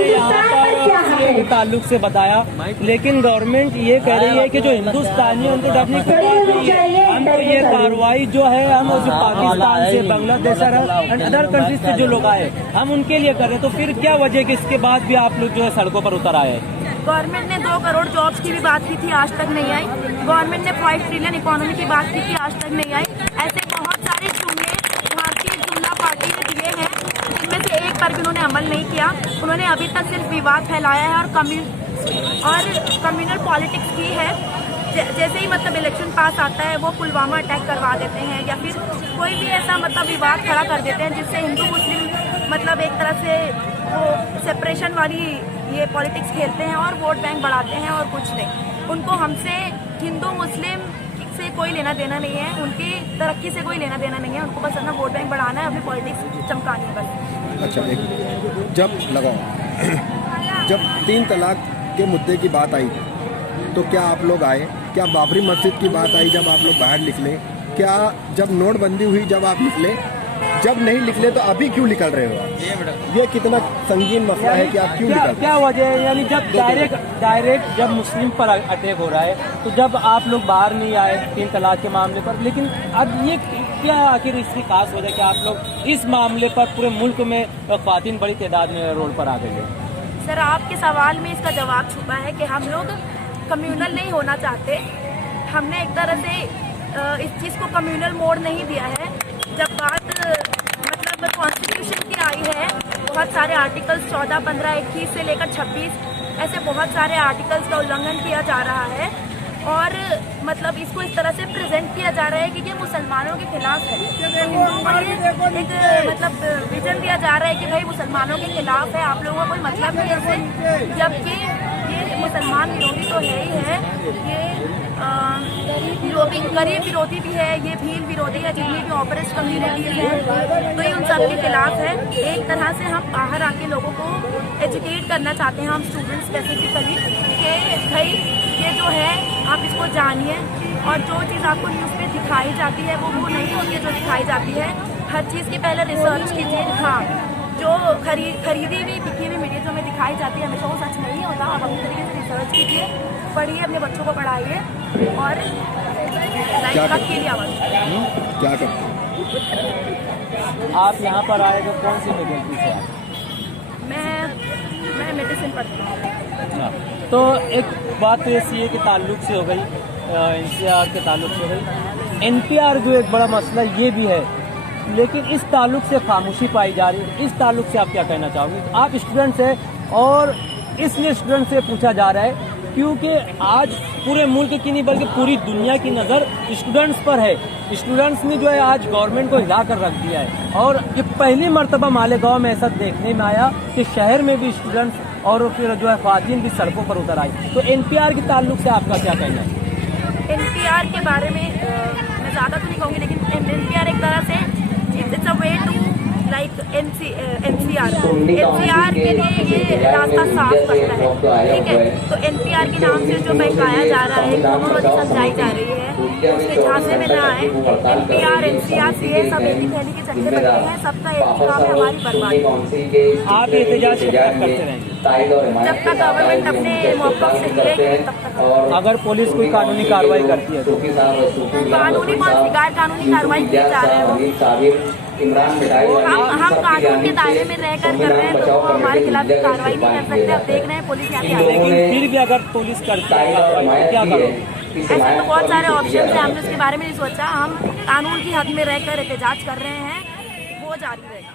के ताल्लुक से बताया, लेकिन गवर्नमेंट ये कह रही है कि जो हिंदुस्तानी उनको दफने की बात नहीं है। हम तो ये कार्रवाई जो है हम जो पाकिस्तान से, बांग्लादेश और अदर कंट्रीज से जो लोग आए हम उनके लिए कर रहे हैं, तो फिर क्या वजह कि इसके बाद भी आप लोग जो है सड़कों पर उतर आए? गवर्नमेंट ने 2 करोड़ जॉब्स की भी बात की थी, आज तक नहीं आई। गवर्नमेंट ने 5 ट्रिलियन इकोनॉमी की बात की थी, आज तक नहीं आई। ऐसे बहुत सारे जुमले भारतीय जुमला पार्टी ने दिए हैं, जिनमें से एक पर भी उन्होंने अमल नहीं किया। उन्होंने अभी तक सिर्फ विवाद फैलाया है और कम्युनल पॉलिटिक्स की है। जैसे ही मतलब इलेक्शन पास आता है वो पुलवामा अटैक करवा देते हैं या फिर कोई भी ऐसा मतलब विवाद खड़ा कर देते हैं जिससे हिंदू मुस्लिम मतलब एक तरह से वो सेपरेशन वाली ये पॉलिटिक्स खेलते हैं और वोट बैंक बढ़ाते हैं और कुछ नहीं। उनको हमसे हिंदू मुस्लिम से कोई लेना देना नहीं है, उनकी तरक्की से कोई लेना देना नहीं है। उनको बस अपना वोट बैंक बढ़ाना है, अपनी पॉलिटिक्स चमकानी है बस। अच्छा, जब 3 तलाक के मुद्दे की बात आई तो क्या आप लोग आए? क्या बाबरी मस्जिद की बात आई जब आप लोग बाहर निकले? क्या जब नोटबंदी हुई जब आप निकले? जब नहीं निकले तो अभी क्यों निकल रहे हो? ये कितना संगीन मसला है कि आप क्यों निकल? क्या वजह है? यानी जब डायरेक्ट जब मुस्लिम पर अटैक हो रहा है तो जब आप लोग बाहर नहीं आए 3 तलाक के मामले पर, लेकिन अब ये क्या आखिर इसकी खास वजह कि आप लोग इस मामले पर पूरे मुल्क में ख्वातीन बड़ी तादाद में रोड पर आ गई है? सर, आपके सवाल में इसका जवाब छुपा है कि हम लोग कम्युनल नहीं होना चाहते। हमने एक तरह से इस चीज़ को कम्युनल मोड़ नहीं दिया है। जब बात मतलब कॉन्स्टिट्यूशन की आई है, बहुत सारे आर्टिकल्स 14, 15, 21 से लेकर 26 ऐसे बहुत सारे आर्टिकल्स का उल्लंघन किया जा रहा है और मतलब इसको इस तरह से प्रेजेंट किया जा रहा है कि ये मुसलमानों के खिलाफ है। हिंदुओं को एक मतलब विजन दिया जा रहा है कि भाई मुसलमानों के खिलाफ है, आप लोगों का कोई मतलब नहीं है इससे, जबकि ये मुसलमान विरोधी तो है ही है, ये गरीब विरोधी भी है, ये भील विरोधी है, जितनी भी ऑपरेस्ट कम्युनिटीज है तो ये उन सब के खिलाफ है। एक तरह से हम बाहर आके लोगों को एजुकेट करना चाहते हैं, हम स्टूडेंट्स स्पेसिफिकली, कि भाई ये जो है आप इसको जानिए और जो चीज़ आपको न्यूज़ पे दिखाई जाती है वो नहीं होती है जो दिखाई जाती है। हर चीज़ की पहले रिसर्च कीजिए। हाँ, जो खरीदी हुई बिकी हुई मीडिया जो हमें दिखाई जाती है हमेशा वो सच नहीं होता। आप अपनी तरीके से रिसर्च कीजिए, पढ़िए, अपने बच्चों को पढ़ाइए और लाइफ के लिए आवाज़ क्या करते? आप यहाँ पर आए तो कौन सी फैकल्टी से आए? मैं मेडिसिन पढ़ती हूँ। तो एक बात तो ऐसी है कि ताल्लुक से हो गई, एनसीआर के ताल्लुक से हो गई, एनपीआर जो एक बड़ा मसला ये भी है, लेकिन इस ताल्लुक से खामोशी पाई जा रही है। इस ताल्लुक से आप क्या कहना चाहोगे? आप स्टूडेंट्स हैं और इसलिए स्टूडेंट से पूछा जा रहा है क्योंकि आज पूरे मुल्क की नहीं बल्कि पूरी दुनिया की नज़र स्टूडेंट्स पर है। स्टूडेंट्स ने जो है आज गवर्नमेंट को हिला कर रख दिया है और ये पहली मर्तबा मालेगांव में ऐसा देखने में आया कि शहर में भी स्टूडेंट्स और फिर जो है ख्वातीन भी सड़कों पर उतर आई। तो एनपीआर के ताल्लुक से आपका क्या कहना है? एनपीआर के बारे में मैं ज़्यादा तो नहीं कहूँगी, लेकिन एनपीआर एक तरह से it's a way to like NCR के लिए ये रास्ता साफ करता है, ठीक है। तो एनपीआर के नाम से जो बहकाया जा रहा है, कॉमोलॉजी समझाई जा रही है, उसके झांसे में ना आए। एनपीआर, एनसीआर, सीए सब एक ही थैली के चक्के बने हैं, सबका एक ही काम है, हमारी बर्बादी। आप एहतजाज करते रहेंगे जब तक गवर्नमेंट अपने मौक़िफ़ से हिलेगी तब तक। अगर पुलिस कोई कानूनी कार्रवाई करती है तो कानूनी गैर कानूनी कार्रवाई की जा रहे हो, हम कानून के दायरे में रहकर कर रहे हैं तो वो हमारे खिलाफ कार्रवाई नहीं कर सकते। अब देख रहे हैं पुलिस यहाँ पे, लेकिन फिर भी अगर पुलिस करती है तो क्या करोगे? ऐसे तो बहुत सारे ऑप्शन है, हमने उसके बारे में नहीं सोचा। हम कानून की हद में रहकर एहतजाज कर रहे हैं, वो जारी रहेगा।